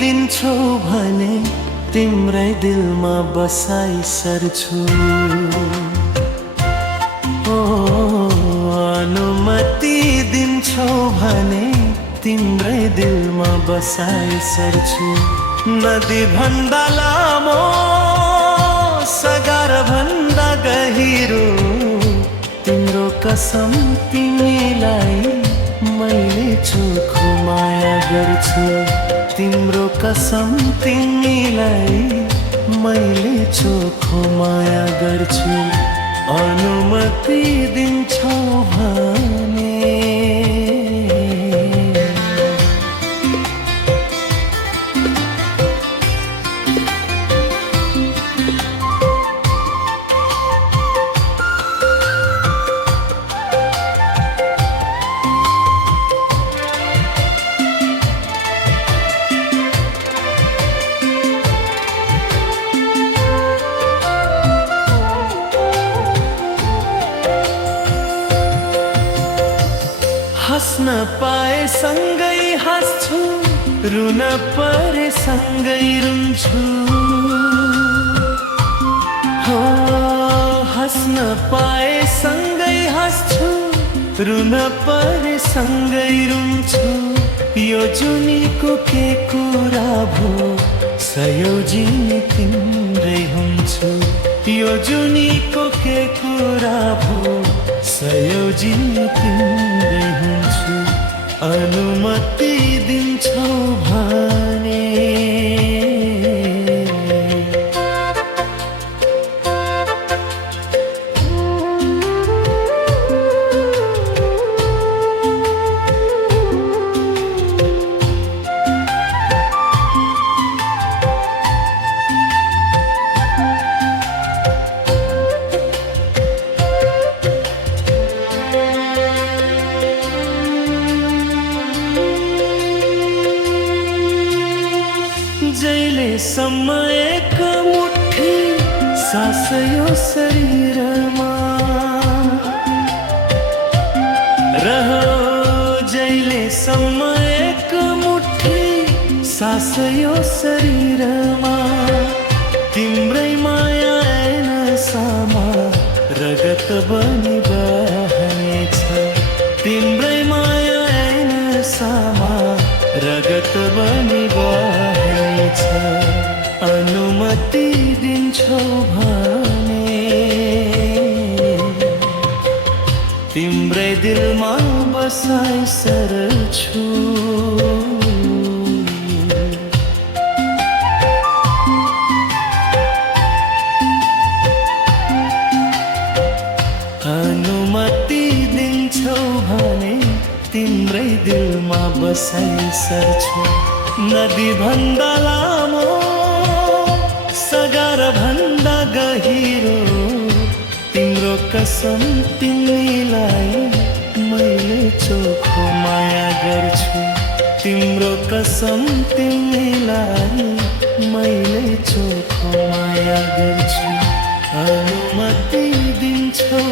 दिन्छौ भने तिम्रै दिलमा बसाई सर्छु। ओ अनुमति दिन्छौ भने तिम्रै दिलमा बसाई सर्छु। नदी भन्दा लामो सगार भन्दा गहिरो तिम्रो कसम तिमीलाई मैले चोखो माया गर्छु। तिम्रो कसम तिमीलाई मैले चोखो माया गर्छु। अनुमति दिन्छौ भने हाँस्न पाए सँगै हाँस्छु, रुन परे सँगै रुन्छु। हो हाँस्न पाए सँगै हाँस्छु, रुन परे सँगै रुन्छु। यो जुनीको के कुरा भो संयोजिनी तिम्रै हुन्छु। यो जुनीको के कुरा भो संयोजिनी तिम्रै हुन्छु। अनुमति दिन्छौ भने जहिलेसम्म एक मुट्ठी सास यो शरीरमा रहो। जहिलेसम्म एक मुट्ठी सास यो शरीरमा तिम्रै माया नसामा रगत बनि बहनेछ। तिम्रै माया नसामा रगत बनि बहनेछ। अनुमति दिन्छौ भने तिम्रै दिलमा बसाई सर्छु। अनुमति दिन्छौ भने तिम्रै दिलमा बसाई सर्छु। नदी भन्दा लामो सगार भन्दा गहिरो तिम्रो कसम तिमीलाई मैले चोखो माया गर्छु। तिम्रो कसम तिमीलाई मैले चोखो माया गर्छु। अनुमति दिन्छौ